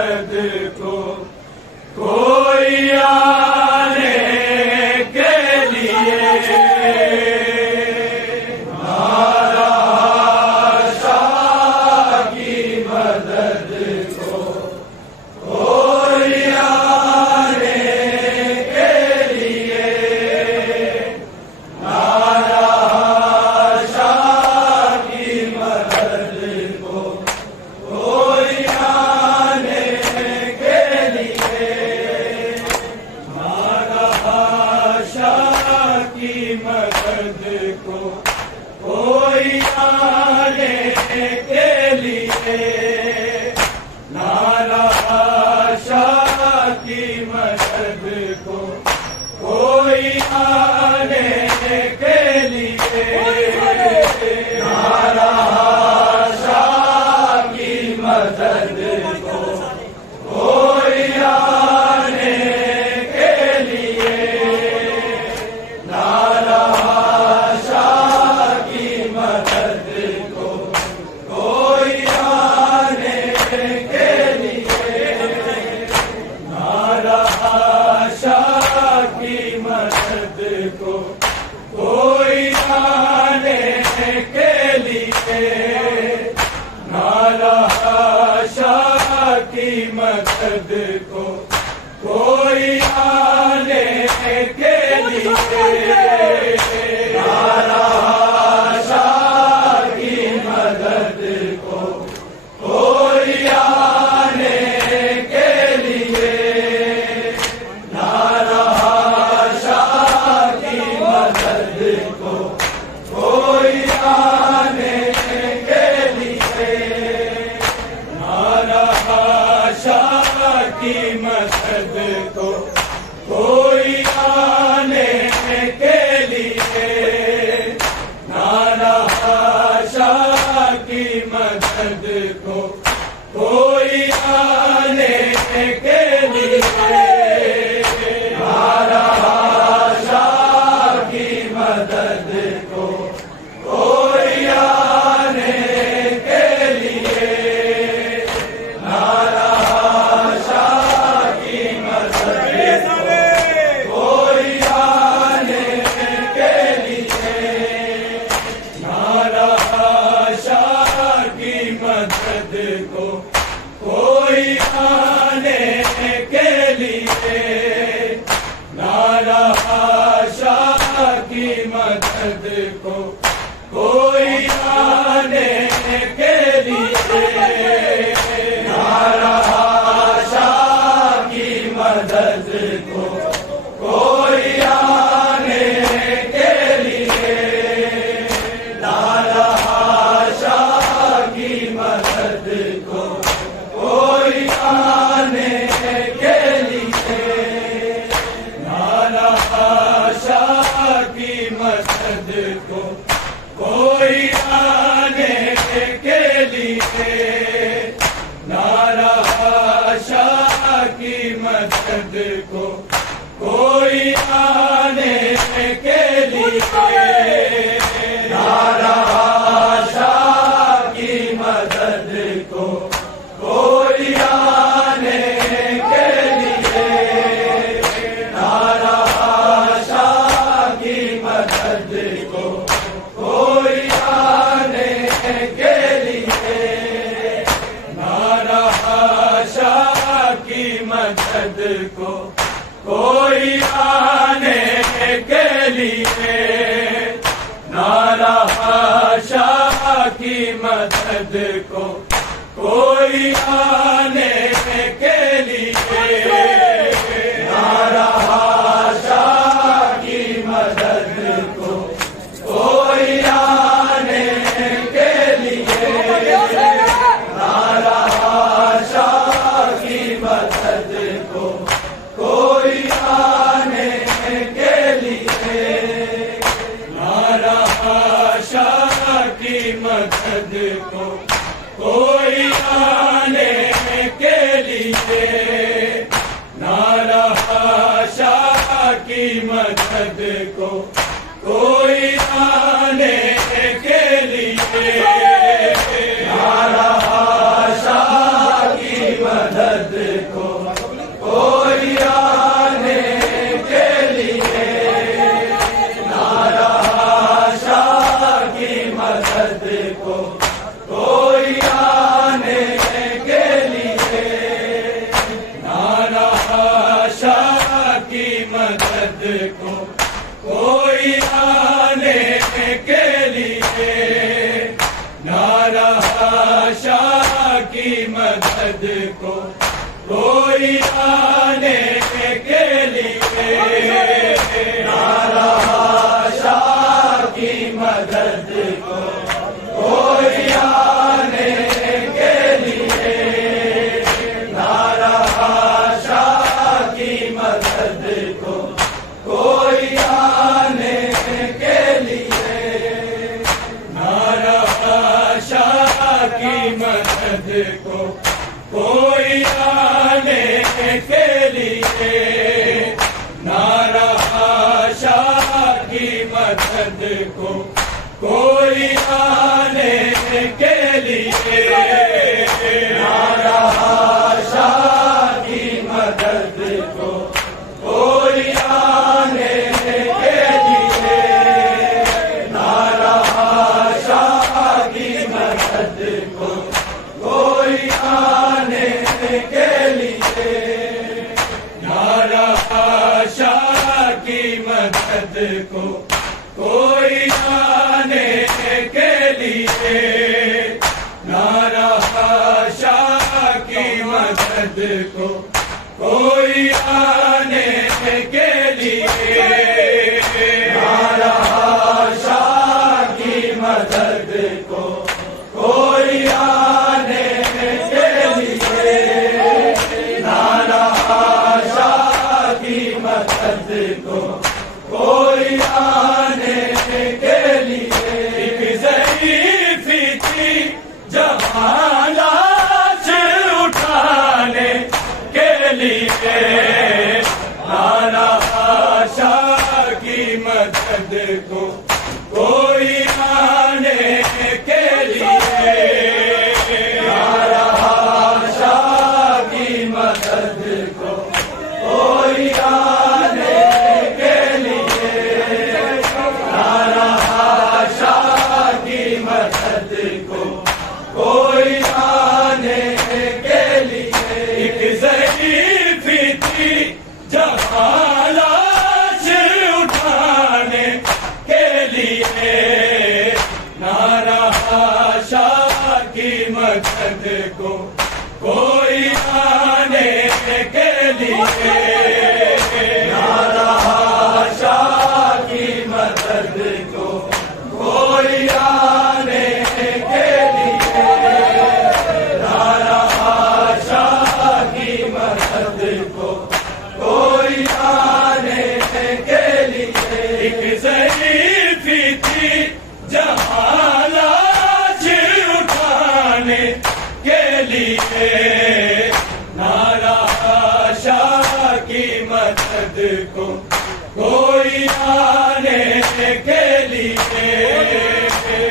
مدد کو کوئی آنے کے لیے مدد کو کوئی آنے کے لیے، نہ رہا شاہ کی مدد کوئی آنے کے لیے نہ رہا شاہ کی مدد کو کوئی آنے کے لیے نہ رہا شاہ کی مدد کو کوئی آنے کے لیے نہ رہا شاہ کی مدد کو کوئی آنے کے لیے نہ رہا شاہ کی مدد کو کوئی آنے کے لیے نہ رہا شاہ کی مدد کو کوئی آنے کے لیے نہ رہا شاہ کی مدد کو کوئی آنے کے لیے نہ رہا شاہ کی مدد کو کوئی آنے کے لیے نہ رہا شاہ کی مدد کو کوئی آنے کے لیے نہ رہا شاہ کی مدد کو کوئی آنے کے لیے نہ رہا شاہ کی مدد کو کوئی آنے کے لیے ایک ضعیفی تھی جوان لاش اٹھانے کے لیے نہ رہا شاہ کی مدد کو کوئی آنے کے لیے نہ رہا شاہ کی مدد کو کوئی آنے کے لیے نہ رہا شاہ کی مدد کو کوئی آنے کے لیے ایک ضعیفی تھی جوان لاش اٹھانے کے لیے نہ رہا شاہ کی مدد کو کوئی آنے کے لیے نہ رہا شاہ کی مدد کو کوئی آنے کے لیے نہ رہا شاہ کی مدد کو کوئی آنے کے لیے ایک ضعیفی تھی جوان لاش اٹھانے کے لیے نہ رہا شاہ کی مدد کو کوئی آنے کے لیے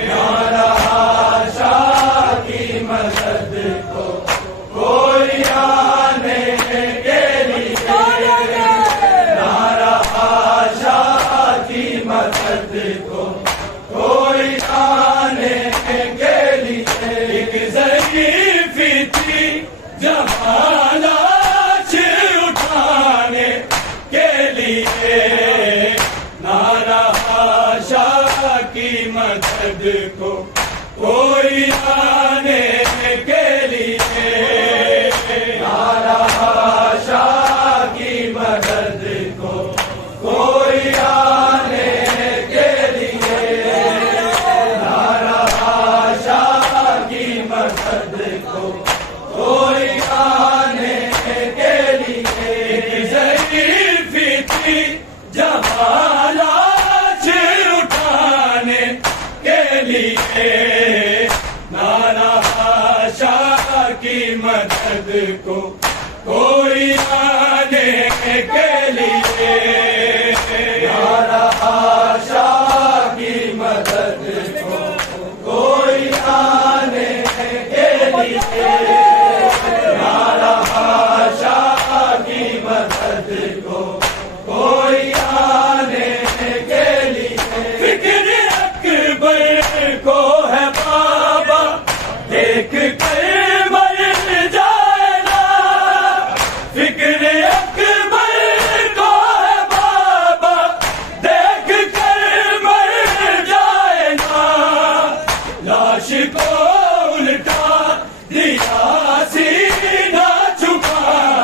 نہ رہا شاہ کی مدد کو کوئی آنے کے لیے نہ رہا شاہ کی مدد کو کوئی آنے کے لیے ایک ضعیفی تھی جوان لاش اٹھانے کے لیے نہ رہا شاہ کی مدد کو کوئی آنے کے لیے نہ رہا شاہ کی مدد کو کوئی آنے کے لیے نہ رہا شاہ کی مدد کو کوئی آنے کے لیے ضعیفی تھی جوان لاش اٹھانے کے لیے نہ رہا شاہ کی مدد کو کوئی آنے کے لیے نہ رہا شاہ کی مدد کو کوئی آنے کے لیے نہ رہا شاہ کی مدد کو کوئی آنے کے لیے فکر اکبر کو ہے بابا دیکھ کر مر جائے نا فکر اکبر کو ہے بابا دیکھ کر مر جائے نا لاش کو الٹا دیا سینہ چھپانے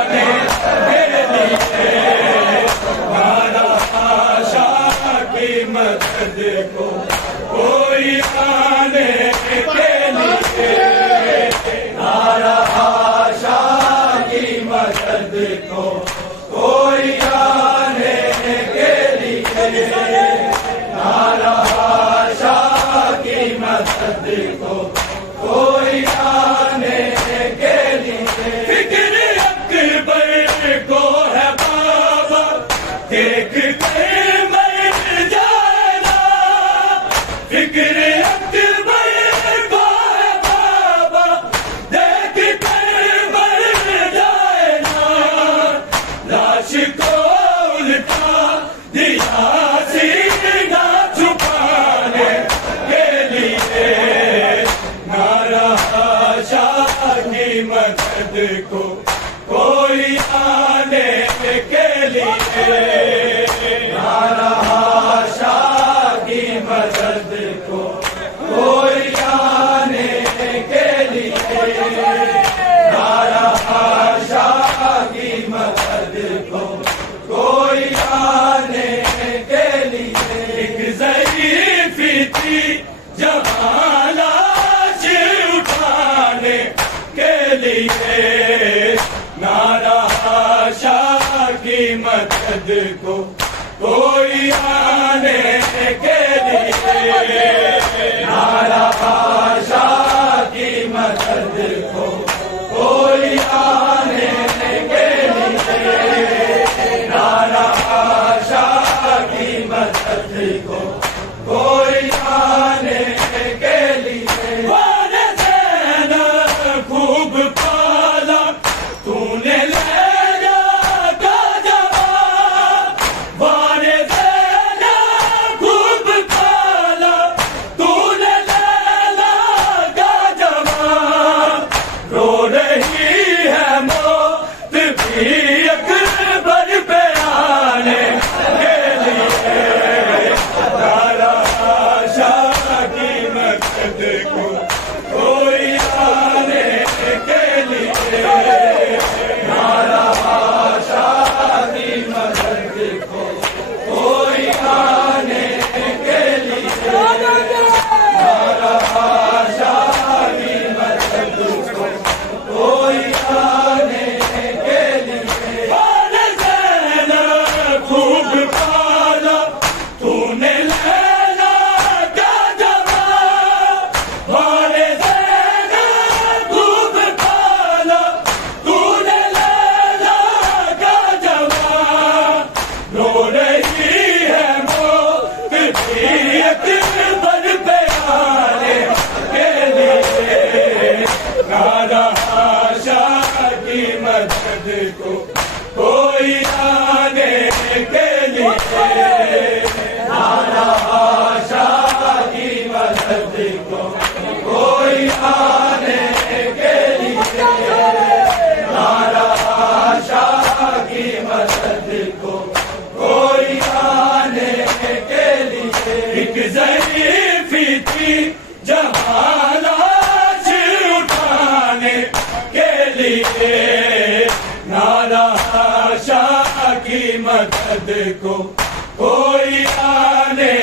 کوئی آنے کے لیے نہ رہا شاہ کی مدد کو، کوئی آنے کے لیے نہ رہا شاہ کی مدد کو، کوئی آنے کے لیے۔ ایک ضعیفی تھی جوان لاش اٹھانے کے لیے نہ رہا شاہ کی مدد کو، کوئی آنے کے لیے نہ رہا شاہ کی مدد کو، کوئی آنے کے لیے نہ رہا شاہ کی مدد کو، کوئی آنے کے لیے۔ خوب پالا تو نے لیلا کا جوان، والدین خوب پالا تو نے لیلا کا جوان، رو رہی ہے موت بھی اکبر پہ آنے کے لیے نہ رہا شاہ کی مدد کو، کوئی آنے کے لیے نہ رہا شاہ کی مدد کو، کوئی آنے کے لیے نہ رہا شاہ کی مدد کو، کوئی آنے کے لیے۔ خوب پالا تو نے لیلا کا جوان، والدین خوب پالا تو نے لیلا کا جوان، رو رہی ہے موت بھی اکبر پہ آنے کے لیے نہ رہا شاہ کی مدد کو، کوئی آنے کے لیے نہ رہا شاہ کی مدد کو، کوئی آنے کے لیے نہ رہا شاہ کی مدد کو، کوئی آنے کے لیے۔ ایک ضعیفی تھی جہاں لاش اٹھانے کے لیے نہ رہا شاہ کی مدد کو، کوئی آنے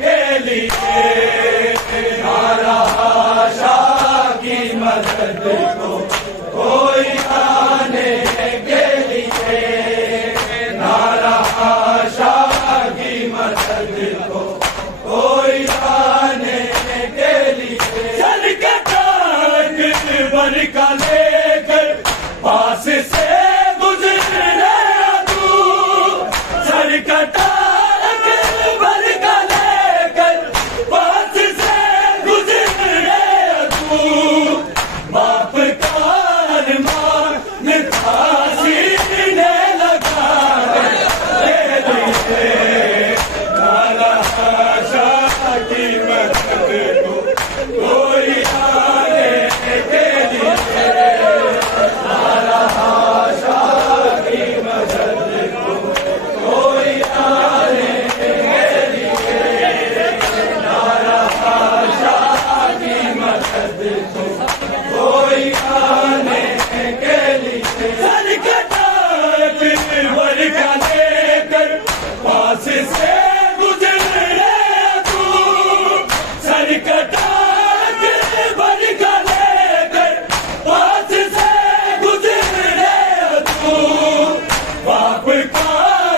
کے لیے نہ رہا شاہ کی مدد کو، کوئی آنے کے لیے نہ رہا شاہ کی مدد کو، کوئی آنے کے لیے۔ سر کٹاک بر کا لے کر پاس سے گزرے تو، سر کٹاک بر کا لے کر پاس سے گزرے تو، باپ کا ارمان تھا سینے لگانے کے لیے نہ رہا شاہ کی مدد کو، کوئی آنے کے لیے نہ رہا شاہ کی مدد کو، کوئی آنے کے لیے نہ رہا شاہ کی مدد کو، کوئی آنے کے لیے۔ سر کٹاک بر کا لے کر پاس سے گزرے تو، سر کٹاک بر کا لے کر پاس سے گزرے تو، باپ کا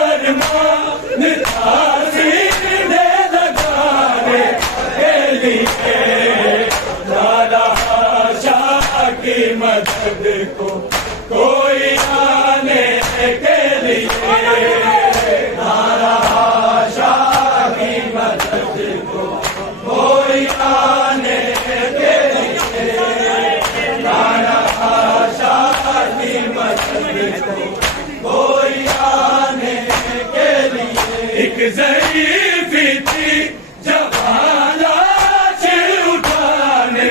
ارمان تھا سینے لگانے کے لیے نہ رہا شاہ کی مدد کو، کوئی آنے کے لیے نہ رہا شاہ کی مدد کو، کوئی آنے کے لیے نہ رہا شاہ کی مدد کو، کوئی آنے کے لیے۔ ایک ضعیفی تھی جوان لاش اٹھانے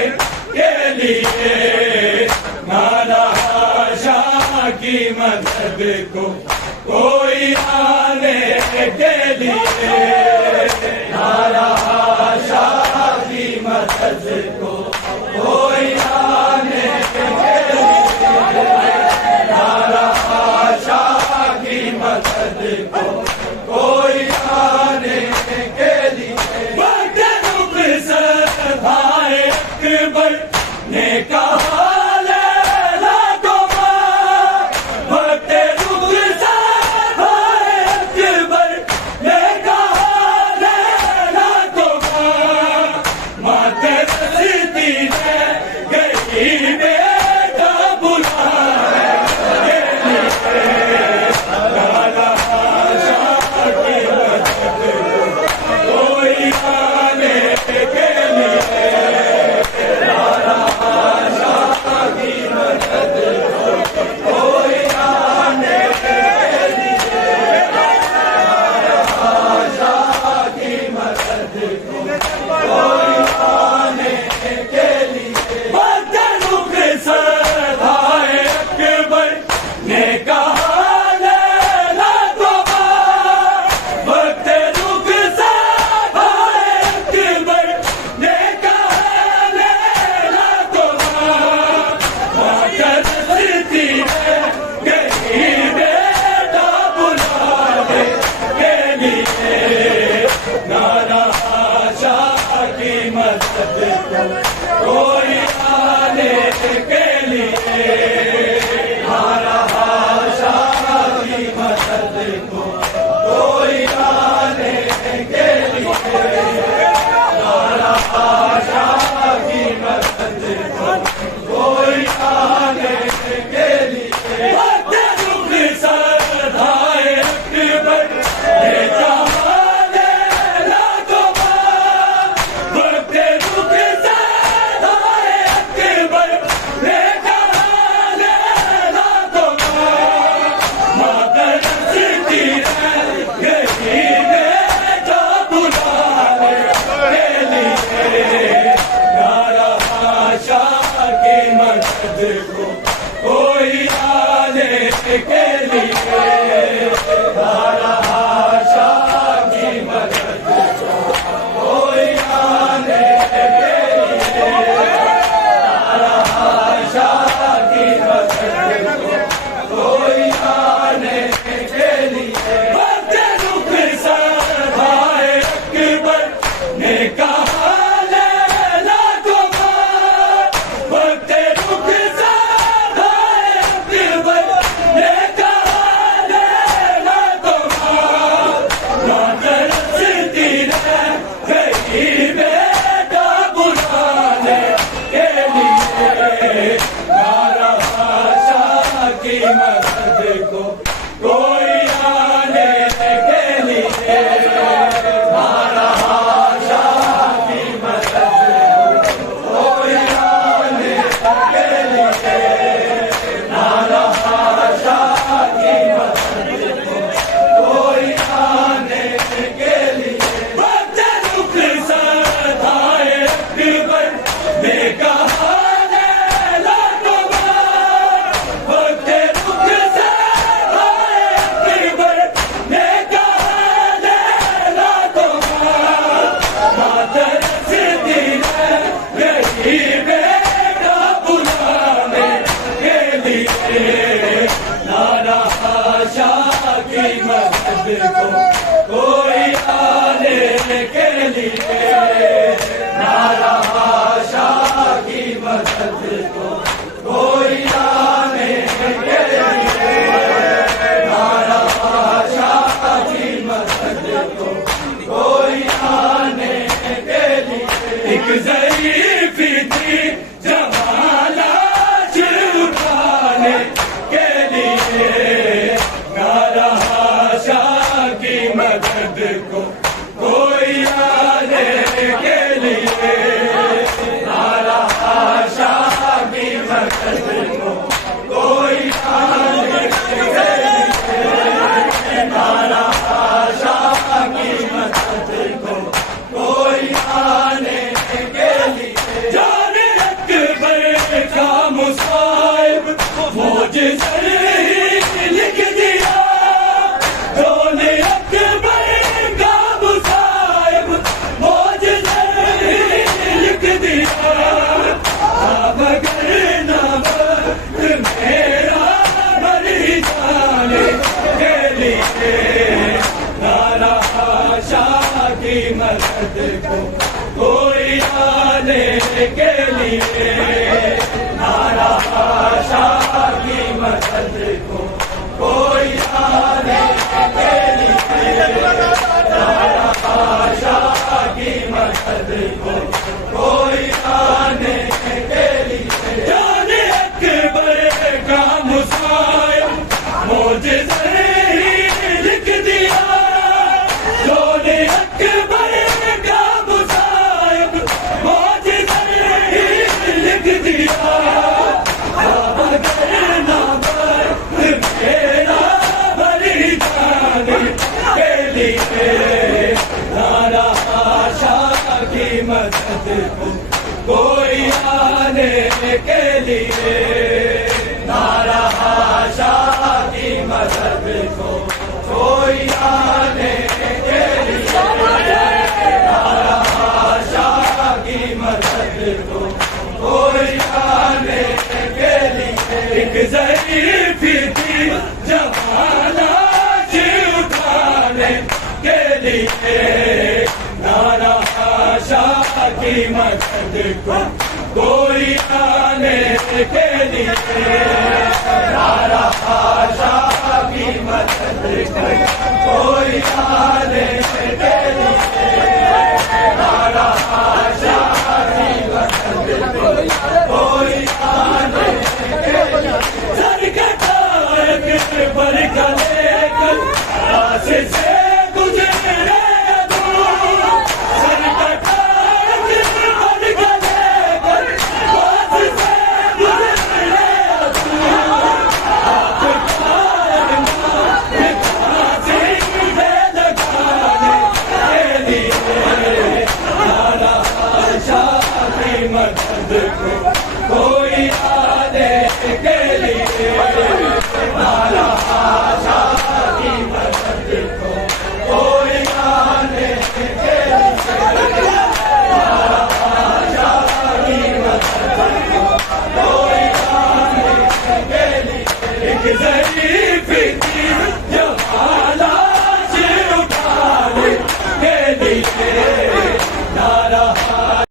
کے لیے نہ رہا شاہ کی مدد کو کوئی آنے کے لیے، نعرہ شاہ کی مدد کو کوئی آنے کے لیے، نعرہ شاہ کی مدد کو کوئی آنے کے لیے، وقت رخصت بھائی اکبر نے کہا کوئی آنے کے لیے، نعرہ شاہ کی مدد کو کوئی آنے کے لیے، نعرہ شاہ کی مدد کو کوئی آنے کے لیے، وقت رخصت بھائی اکبر نے کہا کوئی آنے کے لیے، نعرہ شاہ کی مدد کو کوئی آنے کے لیے، نعرہ شاہ کی مدد کو کوئی آنے کے لیے، وقت رخصت بھائی اکبر نے کہا مدد کو کوئی آنے کے لیے، نعرہ شاہ کی مدد کو کوئی آنے کے لیے، نعرہ شاہ کی مدد کو کوئی آنے کے لیے، وقت رخصت بھائی اکبر نے کہا کی مدد کو کوئی آنے کے لیے، نعرہ شاہ کی مدد کو کوئی آنے کے لیے، نعرہ شاہ کی مدد کو کوئی آنے کے لیے، جان اکبر کا مسائل معجزہ ہی لکھ دیا، جان اکبر کا مسائل معجزہ ہی لکھ دیا، کرنا برد میرا بری جان کے لیے، نعرہ شاہ کی مدد کو کوئی آنے کے لیے، نعرہ شاہ کی مدد کو کوئی آنے کے لیے، نعرہ شاہ کی مدد کو کوئی آنے کے لیے، ایک ضعیفی تھی جوان آج اٹھانے کے لیے، نعرہ شاہ کی مدد کو کوئی آنے کے لیے، نعرہ شاہ کی مدد کو کوئی آنے کے لیے، نعرہ شاہ کی مدد کو کوئی آنے کے لیے، سر کٹا ایک بر کا لے کر آس سے